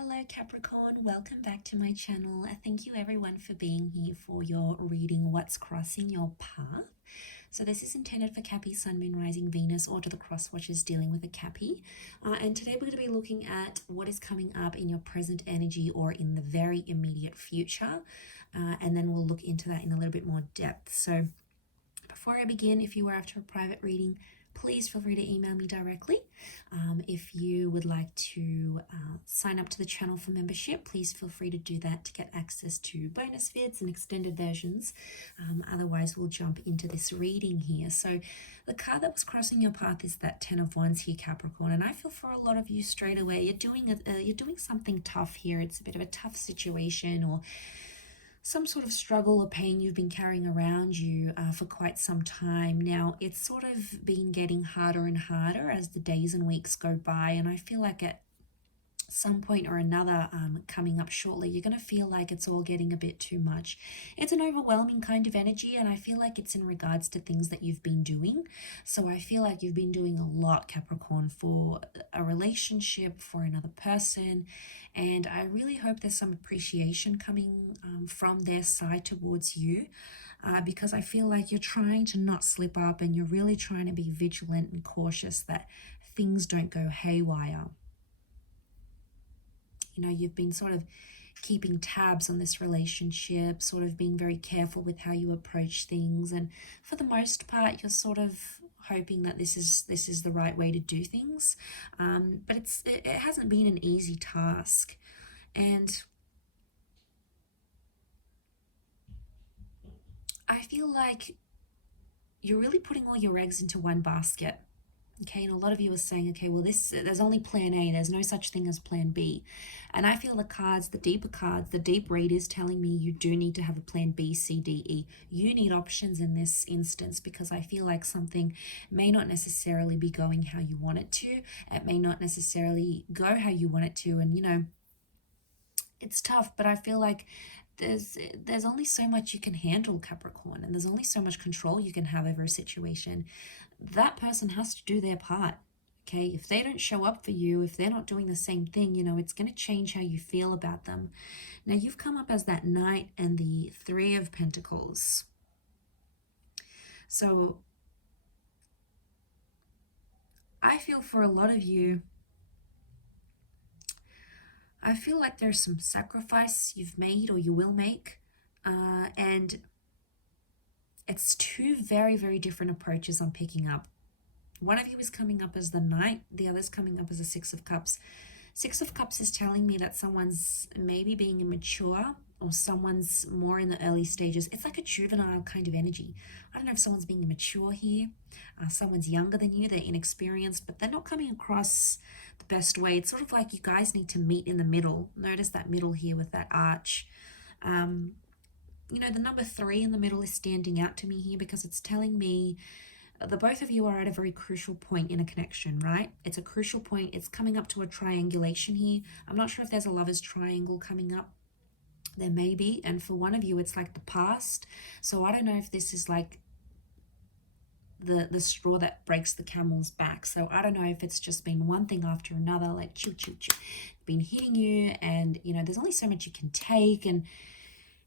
Hello Capricorn, welcome back to my channel. Thank you everyone for being here for your reading What's Crossing Your Path. So this is intended for Cappy, Sun, Moon, Rising, Venus, or to the cross watchers dealing with a Cappy. And today we're going to be looking at what is coming up in your present energy or in the very immediate future. And then we'll look into that in a little bit more depth. So before I begin, if you are after a private reading, please feel free to email me directly. If you would like to sign up to the channel for membership, please feel free to do that to get access to bonus vids and extended versions. Otherwise, we'll jump into this reading here. So the card that was crossing your path is that Ten of Wands here, Capricorn. And I feel for a lot of you straight away, you're doing something tough here. It's a bit of a tough situation or some sort of struggle or pain you've been carrying around you for quite some time now. It's sort of been getting harder and harder as the days and weeks go by, and I feel like at some point or another coming up shortly, you're going to feel like it's all getting a bit too much. It's an overwhelming kind of energy, and I feel like it's in regards to things that you've been doing. So I feel like you've been doing a lot, Capricorn, for a relationship, for another person, and I really hope there's some appreciation coming from their side towards you. Because I feel like you're trying to not slip up and you're really trying to be vigilant and cautious that things don't go haywire. You know, you've been sort of keeping tabs on this relationship, sort of being very careful with how you approach things, and for the most part you're sort of hoping that this is the right way to do things, but it hasn't been an easy task, and I feel like you're really putting all your eggs into one basket. Okay, and a lot of you are saying, okay, well, there's only plan A, there's no such thing as plan B. And I feel the cards, the deeper cards, the deep read is telling me you do need to have a plan B, C, D, E. You need options in this instance, because I feel like something may not necessarily be going how you want it to. It may not necessarily go how you want it to. And, you know, it's tough, but I feel like there's only so much you can handle, Capricorn, and there's only so much control you can have over a situation. That person has to do their part. Okay, if they don't show up for you, if they're not doing the same thing, you know, it's going to change how you feel about them. Now, you've come up as that Knight and the Three of Pentacles. So I feel for a lot of you, I feel like there's some sacrifice you've made or you will make, and it's two very, very different approaches I'm picking up. One of you is coming up as the Knight, the other's coming up as a Six of Cups. Six of Cups is telling me that someone's maybe being immature, or someone's more in the early stages. It's like a juvenile kind of energy. I don't know if someone's being immature here. Someone's younger than you, they're inexperienced, but they're not coming across the best way. It's sort of like you guys need to meet in the middle. Notice that middle here with that arch. You know, the number 3 in the middle is standing out to me here because it's telling me the both of you are at a very crucial point in a connection, right? It's a crucial point. It's coming up to a triangulation here. I'm not sure if there's a lover's triangle coming up. There may be, and for one of you it's like the past. So I don't know if this is like the straw that breaks the camel's back. So I don't know if it's just been one thing after another, like choo choo choo, been hitting you, and you know, there's only so much you can take, and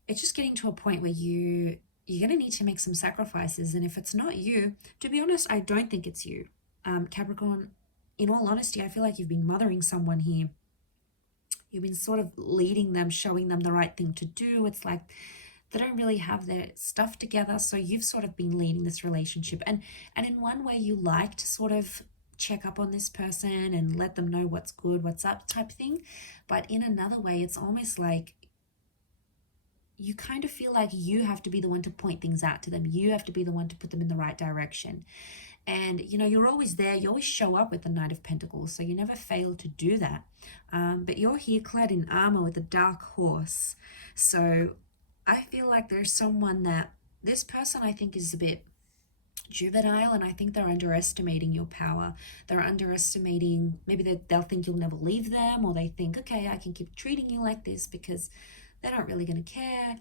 it's just getting to a point where you're going to need to make some sacrifices. And if it's not you, to be honest, I don't think it's you, Capricorn. In all honesty, I feel like you've been mothering someone here. You've been sort of leading them, showing them the right thing to do. It's like they don't really have their stuff together. So you've sort of been leading this relationship. And in one way, you like to sort of check up on this person and let them know what's good, what's up type thing. But in another way, it's almost like you kind of feel like you have to be the one to point things out to them. You have to be the one to put them in the right direction. And, you know, you're always there. You always show up with the Knight of Pentacles, so you never fail to do that. But you're here clad in armor with a dark horse. So I feel like there's someone that this person I think is a bit juvenile, and I think they're underestimating your power. They're underestimating, maybe they'll think you'll never leave them, or they think, okay, I can keep treating you like this because they're not really going to care.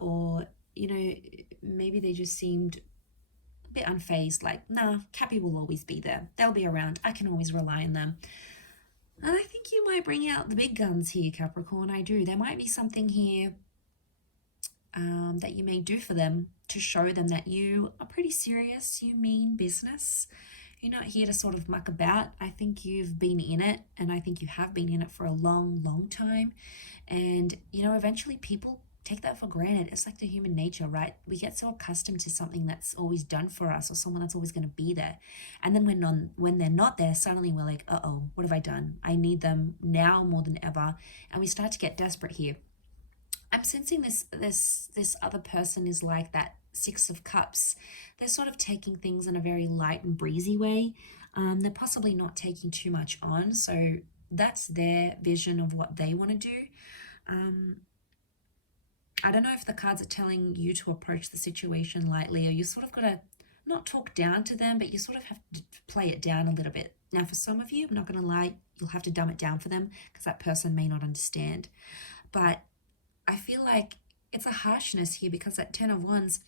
Or, you know, maybe they just seemed bit unfazed, like, nah, Cappy will always be there. They'll be around. I can always rely on them. And I think you might bring out the big guns here, Capricorn. I do. There might be something here that you may do for them to show them that you are pretty serious, you mean business. You're not here to sort of muck about. I think you've been in it, and I think you have been in it for a long, long time. And, eventually people take that for granted. It's like the human nature, right? We get so accustomed to something that's always done for us or someone that's always going to be there. And then when they're not there, suddenly we're like, uh-oh, what have I done? I need them now more than ever. And we start to get desperate here. I'm sensing this other person is like that Six of Cups. They're sort of taking things in a very light and breezy way. They're possibly not taking too much on, so that's their vision of what they want to do. Um, I don't know if the cards are telling you to approach the situation lightly, or you sort of got to not talk down to them, but you sort of have to play it down a little bit. Now, for some of you, I'm not going to lie, you'll have to dumb it down for them because that person may not understand. But I feel like it's a harshness here because that Ten of Wands,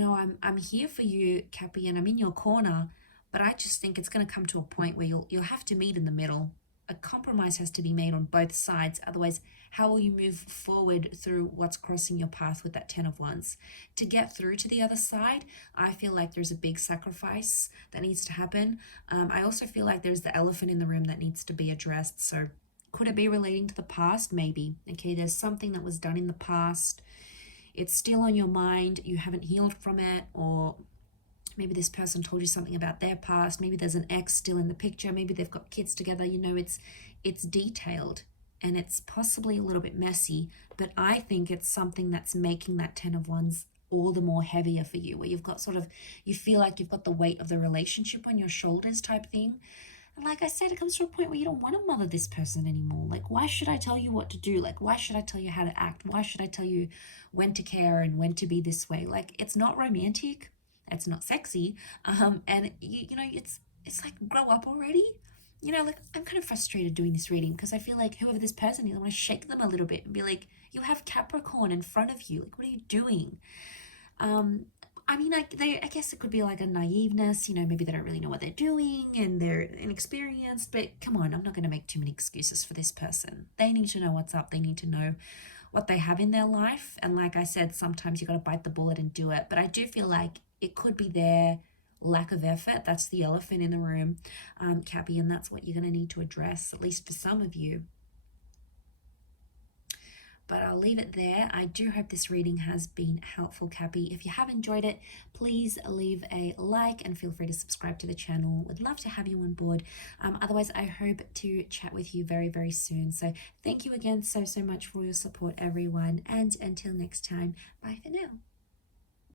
I'm here for you, Cappy, and I'm in your corner, but I just think it's going to come to a point where you'll have to meet in the middle. A compromise has to be made on both sides. Otherwise, how will you move forward through what's crossing your path with that Ten of Wands? To get through to the other side, I feel like there's a big sacrifice that needs to happen. I also feel like there's the elephant in the room that needs to be addressed. So could it be relating to the past? Maybe. Okay, there's something that was done in the past. It's still on your mind. You haven't healed from it, or maybe this person told you something about their past. Maybe there's an ex still in the picture. Maybe they've got kids together. It's detailed and it's possibly a little bit messy, but I think it's something that's making that Ten of Wands all the more heavier for you, where you've got you feel like you've got the weight of the relationship on your shoulders type thing. And like I said, it comes to a point where you don't want to mother this person anymore. Like, why should I tell you what to do? Like, why should I tell you how to act? Why should I tell you when to care and when to be this way? Like, it's not romantic. It's not sexy. And it's like, grow up already. Like, I'm kind of frustrated doing this reading because I feel like whoever this person is, I want to shake them a little bit and be like, you have Capricorn in front of you. Like, what are you doing? Um, I mean, I guess it could be like a naiveness, maybe they don't really know what they're doing and they're inexperienced, but come on, I'm not going to make too many excuses for this person. They need to know what's up. They need to know what they have in their life. And like I said, sometimes you got to bite the bullet and do it. But I do feel like it could be their lack of effort. That's the elephant in the room, Cappy, and that's what you're going to need to address, at least for some of you. But I'll leave it there. I do hope this reading has been helpful, Cappy. If you have enjoyed it, please leave a like and feel free to subscribe to the channel. Would love to have you on board. Otherwise, I hope to chat with you very, very soon. So thank you again so much for your support, everyone. And until next time, bye for now.